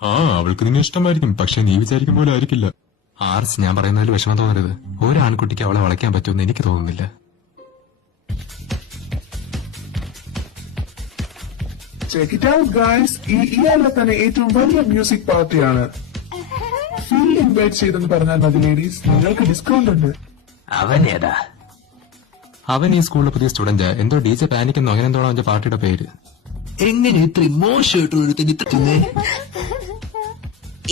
ആ അവൾക്ക് നിന്നെ ഇഷ്ടമായിരിക്കും, പക്ഷെ നീ വിചാരിക്കും പോലെ ആയിരിക്കില്ല. ആർസ്, ഞാൻ പറയുന്നതിൽ വിഷമം തോന്നരുത്. ഒരാൺകുട്ടിക്ക് അവളെ വളയ്ക്കാൻ പറ്റുമെന്ന് എനിക്ക് തോന്നുന്നില്ല. Check it out, guys. ഇയാളുടെ തന്നെ ഏറ്റവും വലിയ മ്യൂസിക് പാർട്ടിയാണ്. ഫീൽഡ് ഇൻവൈറ്റ് ചെയ്തെന്ന് പറഞ്ഞാൽ മതി ലേഡീസ്, നിങ്ങൾക്ക് ഡിസ്കൗണ്ട് ഉണ്ട്. അവനേതാ? അവൻ ഈ സ്കൂളിലെ പുതിയ സ്റ്റുഡന്റ്. എന്തോ DJ പാനിക് എന്നോ അങ്ങനെ എന്തോ അവന്റെ പാർട്ടിയുടെ പേര്. എങ്ങനെ ഇത്രയും മോശമായിട്ടുള്ള ഇത്രേ?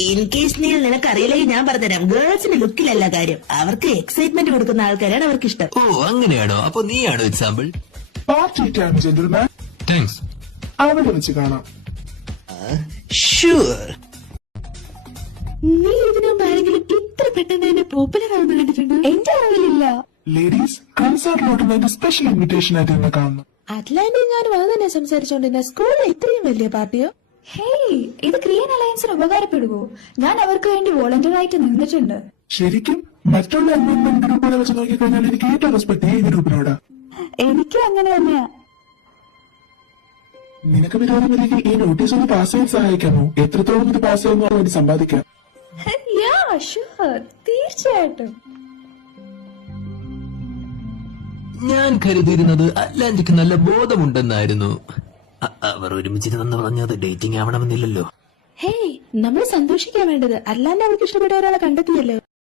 ഇൻ കേസ് നീ നിനക്കറിയില്ലെങ്കിൽ ഞാൻ പറഞ്ഞുതരാം. ഗേൾസിന്റെ ലുക്കിലല്ല കാര്യം, അവർക്ക് എക്സൈറ്റ്മെന്റ് കൊടുക്കുന്ന ആൾക്കാരാണ് അവർക്ക് ഇഷ്ടം. ഓ അങ്ങനെയാണോ? അപ്പൊ നീയാണോ example? Party time gentleman. Thanks. അവിടെ വെച്ച് കാണാം. ഷുവർ. നീ ഇതിനു മുമ്പ് ആരെങ്കിലും ഇത്ര പെട്ടെന്ന് എന്നെ പോപ്പുലർ ആവുന്ന കണ്ടിട്ടുണ്ടോ? എന്റെ അറിവിലില്ല. ലേഡീസ്, കൺസേർട്ടിലോട്ട് എന്റെ സ്പെഷ്യൽ ഇൻവിറ്റേഷൻ ആയിട്ട് എന്നെ കാണണം. അറ്റ്ലാന്റിൽ ഞാനും അത് തന്നെ സംസാരിച്ചോണ്ടിരുന്ന സ്കൂളിൽ ഇത്രയും വലിയ പാർട്ടിയോ? ഹേയ്, ഇത് ക്രിയൻ അലയൻസിന് ഉപകാരപ്പെടുവോ? ഞാൻ അവർക്ക് വേണ്ടി വോളണ്ടിയർ ആയിട്ട് നിന്നിട്ടുണ്ട്. ശരിക്കും മറ്റുള്ള എൻവയോൺമെന്റ് ഗ്രൂപ്പുകളെ വെച്ച് നോക്കിക്കഴിഞ്ഞാൽ എനിക്ക് ഏറ്റവും റെസ്പെക്ട് ഈ ഗ്രൂപ്പിനോടാ. എനിക്കും അങ്ങനെ തന്നെയാ. നിനക്ക് വിരോധമില്ലെങ്കിൽ ഈ നോട്ടീസ് ഒന്ന് പാസ് ചെയ്യാൻ സഹായിക്കാമോ? എത്രത്തോളം ഇത് പാസ് ചെയ്യുന്നോ വേണ്ടി സമ്പാദിക്കാം. യാ ഷുവർ, തീർച്ചയായിട്ടും. ഞാൻ കരുതിയിരുന്നത് അറ്റ്ലാന്റിക് നല്ല ബോധമുണ്ടെന്നായിരുന്നു. അവർ ഒരുമിച്ചിരുന്നെന്ന് പറഞ്ഞത് ഡേറ്റിംഗ് ആവണമെന്നില്ലല്ലോ. ഹേയ്, നമ്മൾ സന്തോഷിക്കാൻ വേണ്ടത്. അല്ലാണ്ട് അവർക്ക് ഇഷ്ടപ്പെട്ട ഒരാളെ കണ്ടെത്തിയല്ലോ.